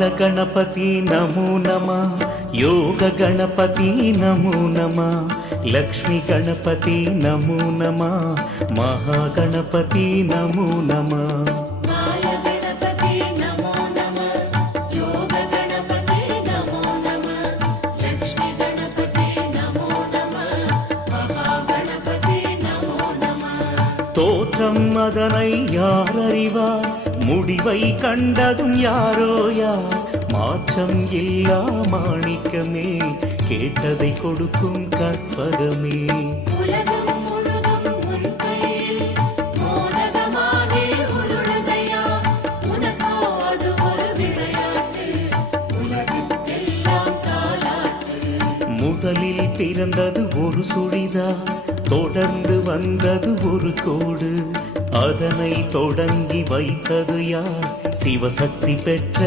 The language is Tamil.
बालगणपति नमो नमः योग गणपति नमो नमः लक्ष्मी गणपति नमो नमः महागणपति नमो नमः தோற்றம் அதனை யார் அறிவார் முடிவை கண்டதும் யாரோ யார் மாற்றம் இல்லா மாணிக்கமே கேட்டதை கொடுக்கும் கற்பகமே முதலில் பிறந்தது ஒரு சுழிதான் தொடர்ந்து வந்தது ஒரு கோடு அதனை தொடங்கி வைத்தது யார் சிவசக்தி பெற்ற